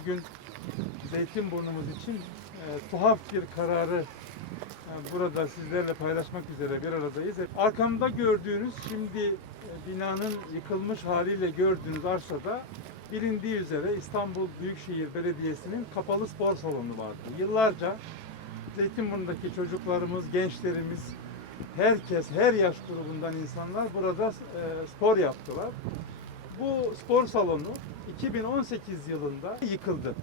Bugün Zeytinburnumuz için e, tuhaf bir kararı e, burada sizlerle paylaşmak üzere bir aradayız. Arkamda gördüğünüz şimdi e, binanın yıkılmış haliyle gördüğünüz arsada bilindiği üzere İstanbul Büyükşehir Belediyesi'nin kapalı spor salonu vardı. Yıllarca Zeytinburnu'ndaki çocuklarımız, gençlerimiz, herkes, her yaş grubundan insanlar burada e, spor yaptılar. Bu spor salonu 2018 yılında yıkıldı.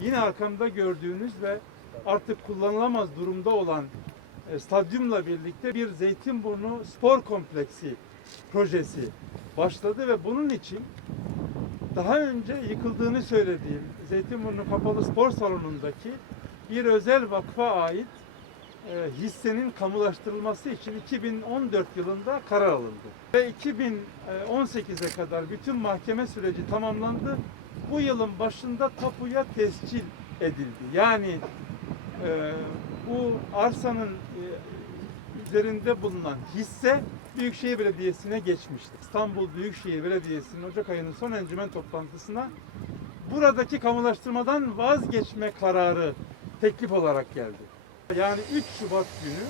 Yine arkamda gördüğünüz ve artık kullanılamaz durumda olan e, stadyumla birlikte bir Zeytinburnu spor kompleksi projesi başladı ve bunun için daha önce yıkıldığını söylediğim Zeytinburnu Kapalı Spor Salonu'ndaki bir özel vakfa ait e, hissenin kamulaştırılması için 2014 yılında karar alındı. Ve 2018'e kadar bütün mahkeme süreci tamamlandı. Bu yılın başında tapuya tescil edildi. Yani e, bu arsanın e, üzerinde bulunan hisse Büyükşehir Belediyesi'ne geçmişti. İstanbul Büyükşehir Belediyesi'nin Ocak ayının son encümen toplantısına buradaki kamulaştırmadan vazgeçme kararı teklif olarak geldi. Yani 3 Şubat günü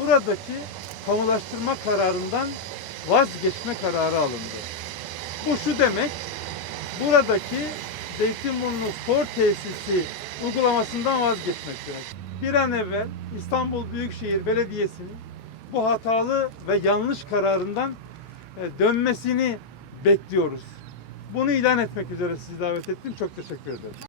buradaki kamulaştırma kararından vazgeçme kararı alındı. Bu şu demek, buradaki Zeytinburnu Spor Tesisi uygulamasından vazgeçmek demek. Bir an evvel İstanbul Büyükşehir Belediyesi'nin bu hatalı ve yanlış kararından e, dönmesini bekliyoruz. Bunu ilan etmek üzere sizi davet ettim. Çok teşekkür ederim.